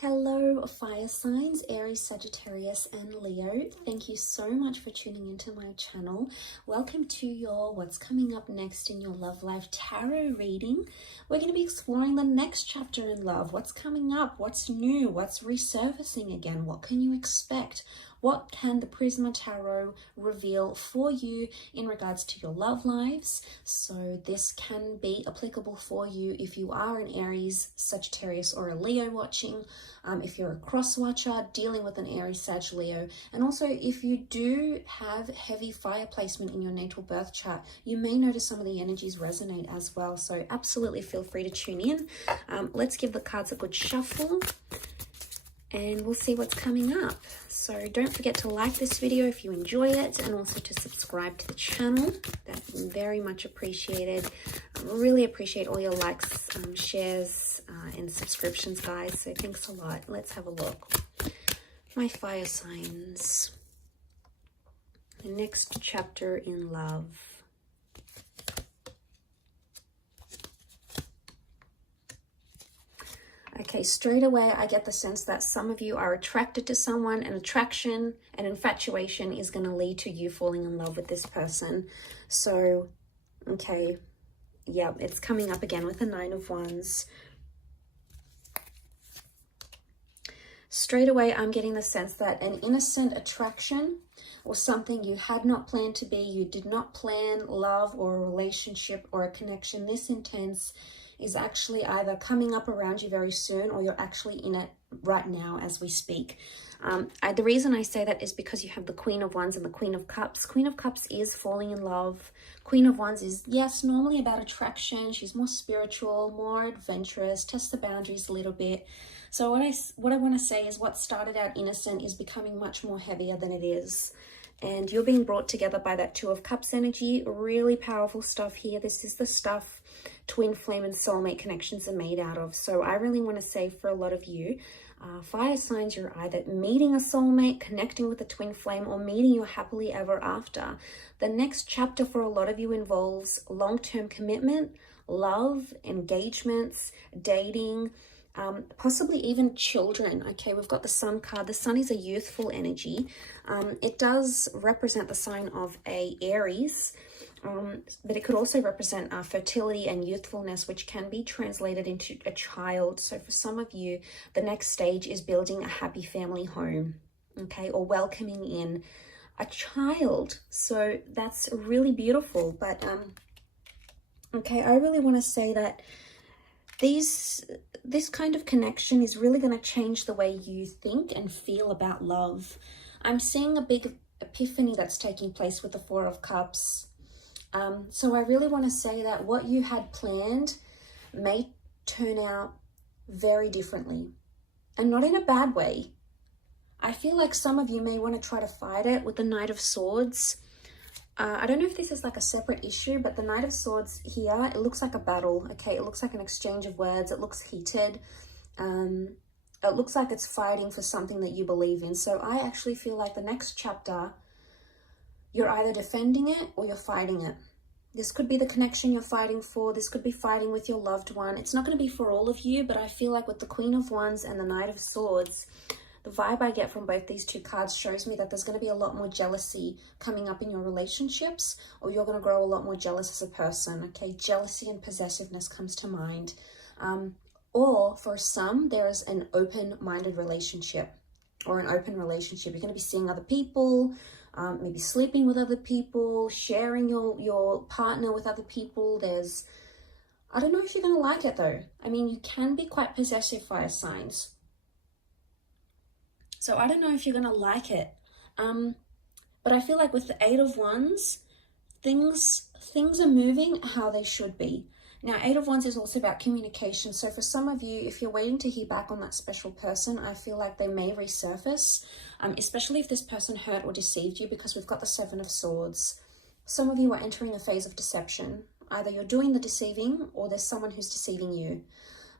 Hello, fire signs, Aries, Sagittarius, and Leo. Thank you so much for tuning into my channel. Welcome to your What's Coming Up Next in Your Love Life Tarot reading. We're going to be exploring the next chapter in love. What's coming up? What's new? What's resurfacing again? What can you expect? What can the Prisma Tarot reveal for you in regards to your love lives? So this can be applicable for you if you are an Aries, Sagittarius, or a Leo watching. If you're a cross watcher dealing with an Aries, Sag, Leo, and also if you do have heavy fire placement in your natal birth chart, you may notice some of the energies resonate as well. So absolutely feel free to tune in. Let's give the cards a good shuffle and we'll see what's coming up. So don't forget to like this video if you enjoy it, and also to subscribe to the channel. That's very much appreciated. I really appreciate all your likes, shares, and subscriptions, guys. So thanks a lot. Let's have a look. My fire signs. The next chapter in love. Okay, straight away, I get the sense that some of you are attracted to someone, and attraction and infatuation is going to lead to you falling in love with this person. So, okay, yeah, it's coming up again with the Nine of Wands. Straight away, I'm getting the sense that an innocent attraction or something you had not planned to be, you did not plan love or a relationship or a connection this intense, is actually either coming up around you very soon, or you're actually in it right now as we speak. The reason I say that is because you have the Queen of Wands and the Queen of Cups. Queen of Cups is falling in love. Queen of Wands is, yes, normally about attraction. She's more spiritual, more adventurous, tests the boundaries a little bit. So what I want to say is what started out innocent is becoming much more heavier than it is. And you're being brought together by that Two of Cups energy. Really powerful stuff here. This is the stuff twin flame and soulmate connections are made out of. So I really want to say for a lot of you, fire signs, you're either meeting a soulmate, connecting with a twin flame, or meeting your happily ever after. The next chapter for a lot of you involves long-term commitment, love, engagements, dating, possibly even children. Okay, we've got the Sun card. The Sun is a youthful energy. It does represent the sign of a Aries, but it could also represent fertility and youthfulness, which can be translated into a child. So for some of you, the next stage is building a happy family home, okay, or welcoming in a child. So that's really beautiful. But okay, I really want to say that this kind of connection is really going to change the way you think and feel about love. I'm seeing a big epiphany that's taking place with the Four of Cups. So I really want to say that what you had planned may turn out very differently, and not in a bad way. I feel like some of you may want to try to fight it with the Knight of Swords. I don't know if this is like a separate issue, but the Knight of Swords here, it looks like a battle, okay? It looks like an exchange of words. It looks heated. It looks like it's fighting for something that you believe in. So I actually feel like the next chapter, you're either defending it or you're fighting it. This could be the connection you're fighting for. This could be fighting with your loved one. It's not going to be for all of you, but I feel like with the Queen of Wands and the Knight of Swords, the vibe I get from both these two cards shows me that there's going to be a lot more jealousy coming up in your relationships, or you're going to grow a lot more jealous as a person, okay? Jealousy and possessiveness comes to mind. Or for some, there is an open-minded relationship or an open relationship. You're going to be seeing other people, maybe sleeping with other people, sharing your partner with other people. I don't know if you're going to like it though. I mean, you can be quite possessive, fire signs. So I don't know if you're going to like it. But I feel like with the Eight of Wands, things are moving how they should be. Now, Eight of Wands is also about communication. So for some of you, if you're waiting to hear back on that special person, I feel like they may resurface, especially if this person hurt or deceived you, because we've got the Seven of Swords. Some of you are entering a phase of deception. Either you're doing the deceiving or there's someone who's deceiving you.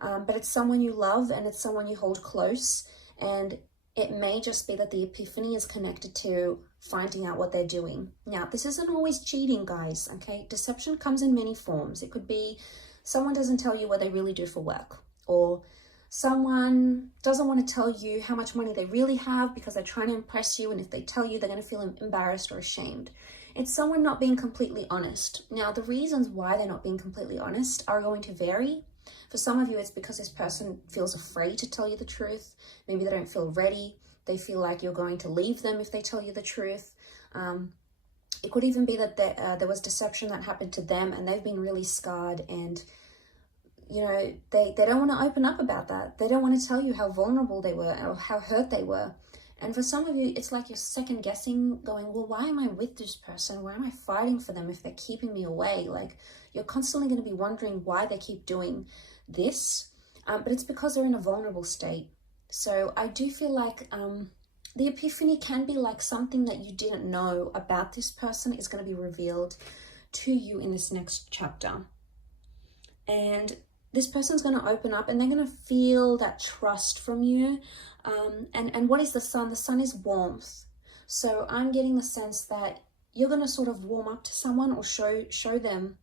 But it's someone you love and it's someone you hold close. And it may just be that the epiphany is connected to finding out what they're doing. Now, this isn't always cheating, guys, okay? Deception comes in many forms. It could be someone doesn't tell you what they really do for work, or Someone doesn't want to tell you how much money they really have because they're trying to impress you, and if they tell you, they're going to feel embarrassed or ashamed. It's someone not being completely honest. Now, the reasons why they're not being completely honest are going to vary. For some of you, it's because this person feels afraid to tell you the truth. Maybe they don't feel ready. They feel like you're going to leave them if they tell you the truth. It could even be that there was deception that happened to them and they've been really scarred, and you know, they don't want to open up about that. They don't want to tell you how vulnerable they were or how hurt they were. And for some of you, it's like you're second guessing, going, well, why am I with this person? Why am I fighting for them if they're keeping me away? Like, you're constantly going to be wondering why they keep doing this. But it's because they're in a vulnerable state. So I do feel like the epiphany can be like something that you didn't know about this person is going to be revealed to you in this next chapter. And this person's going to open up and they're going to feel that trust from you. And what is the sun? The sun is warmth. So I'm getting the sense that you're going to sort of warm up to someone or show them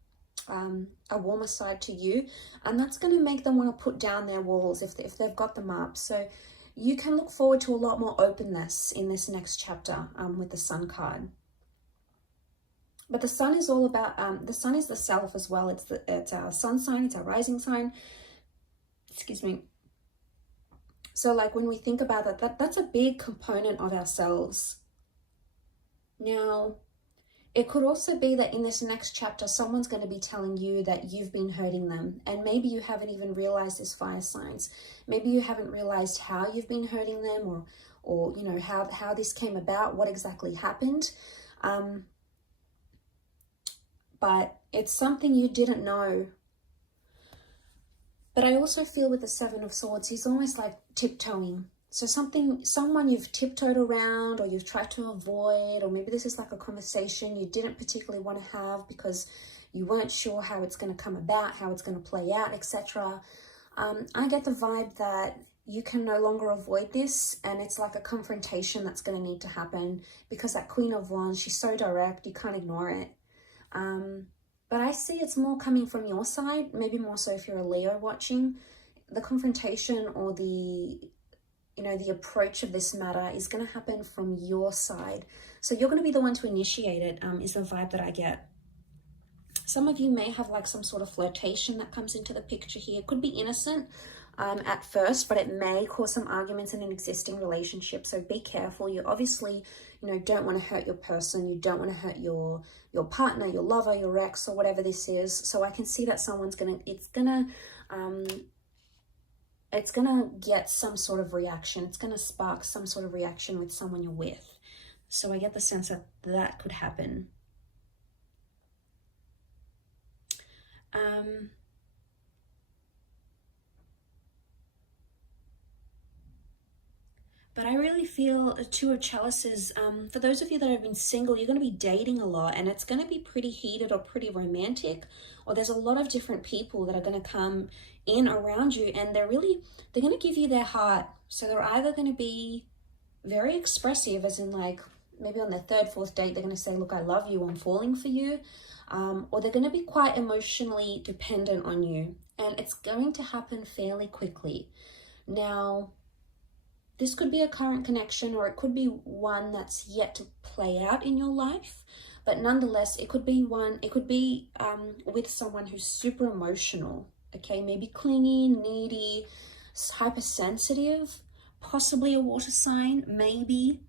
a warmer side to you. And that's going to make them want to put down their walls if they've got them up. So you can look forward to a lot more openness in this next chapter with the sun card. But the sun is all about, the sun is the self as well. It's our sun sign, it's our rising sign. Excuse me. So like when we think about that's a big component of ourselves. Now, it could also be that in this next chapter, someone's going to be telling you that you've been hurting them. And maybe you haven't even realized this, fire signs. Maybe you haven't realized how you've been hurting them or you know, how this came about, what exactly happened. But it's something you didn't know. But I also feel with the Seven of Swords, he's almost like tiptoeing. So someone you've tiptoed around or you've tried to avoid, or maybe this is like a conversation you didn't particularly want to have because you weren't sure how it's going to come about, how it's going to play out, etc. I get the vibe that you can no longer avoid this, and it's like a confrontation that's going to need to happen because that Queen of Wands, she's so direct, you can't ignore it. But I see it's more coming from your side, maybe more so if you're a Leo watching. The confrontation or the approach of this matter is going to happen from your side. So you're going to be the one to initiate it, is the vibe that I get. Some of you may have like some sort of flirtation that comes into the picture here. It could be innocent at first, but it may cause some arguments in an existing relationship. So be careful. You obviously, don't want to hurt your person. You don't want to hurt your partner, your lover, your ex, or whatever this is. So I can see that it's gonna get some sort of reaction. It's gonna spark some sort of reaction with someone you're with. So I get the sense that could happen. But I really feel a Two of Chalices. For those of you that have been single, you're going to be dating a lot, and it's going to be pretty heated or pretty romantic, or there's a lot of different people that are going to come in around you, and they're going to give you their heart. So they're either going to be very expressive, as in like maybe on their third, fourth date, they're going to say, look, I love you, I'm falling for you. Or they're going to be quite emotionally dependent on you, and it's going to happen fairly quickly. Now, this could be a current connection, or it could be one that's yet to play out in your life. But nonetheless, it could be with someone who's super emotional, okay? Maybe clingy, needy, hypersensitive, possibly a water sign, maybe.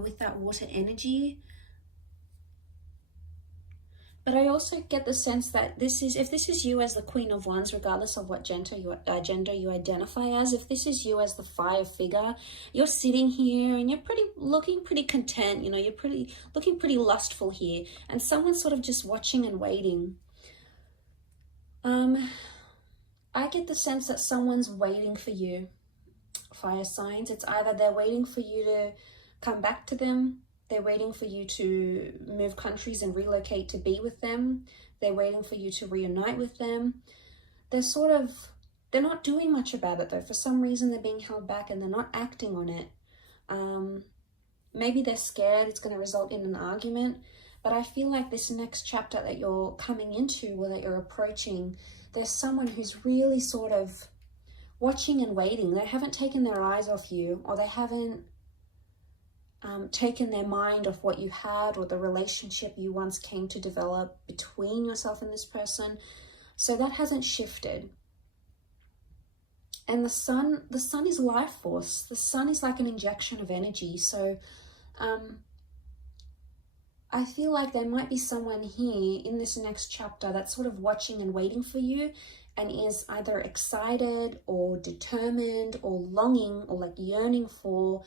With that water energy. But I also get the sense that if this is you as the Queen of Wands, regardless of what gender you identify as, if this is you as the fire figure, you're sitting here and you're looking pretty content, you're looking pretty lustful here, and someone's sort of just watching and waiting. I get the sense that someone's waiting for you, fire signs. It's either they're waiting for you to come back to them, they're waiting for you to move countries and relocate to be with them, they're waiting for you to reunite with them. They're not doing much about it though. For some reason they're being held back and they're not acting on it. Maybe they're scared it's going to result in an argument. But I feel like this next chapter that you're coming into, or that you're approaching, there's someone who's really sort of watching and waiting. They haven't taken their eyes off you, or they haven't taken their mind off what you had, or the relationship you once came to develop between yourself and this person. So that hasn't shifted. And the sun is life force. The sun is like an injection of energy. So I feel like there might be someone here in this next chapter that's sort of watching and waiting for you, and is either excited or determined or longing or like yearning for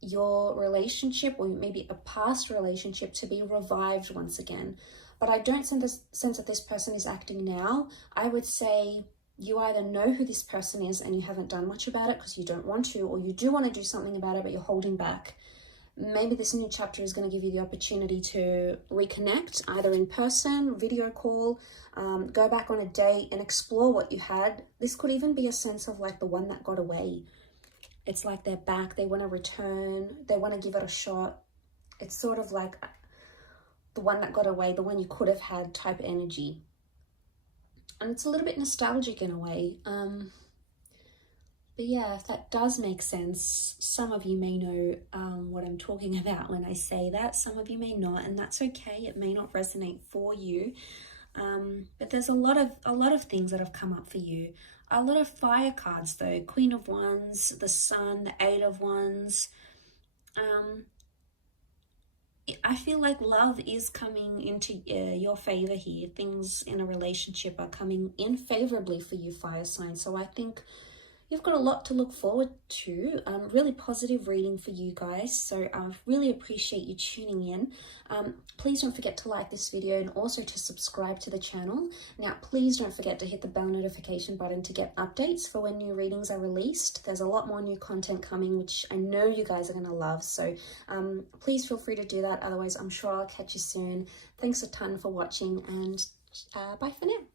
your relationship, or maybe a past relationship, to be revived once again. But I don't sense that this person is acting now. I would say you either know who this person is and you haven't done much about it because you don't want to, or you do want to do something about it but you're holding back. Maybe this new chapter is going to give you the opportunity to reconnect, either in person, video call, go back on a date and explore what you had. This could even be a sense of like the one that got away. It's like they're back, they want to return, they want to give it a shot. It's sort of like the one that got away, the one you could have had type energy. And it's a little bit nostalgic in a way. But yeah, if that does make sense, some of you may know what I'm talking about when I say that. Some of you may not, and that's okay. It may not resonate for you. But there's a lot of things that have come up for you. A lot of fire cards though. Queen of Wands, the Sun, the Eight of Wands. I feel like love is coming into your favor here. Things in a relationship are coming in favorably for you, fire sign. So I think you've got a lot to look forward to. Really positive reading for you guys. So I really appreciate you tuning in. Please don't forget to like this video and also to subscribe to the channel. Now, please don't forget to hit the bell notification button to get updates for when new readings are released. There's a lot more new content coming, which I know you guys are going to love. So please feel free to do that. Otherwise, I'm sure I'll catch you soon. Thanks a ton for watching, and bye for now.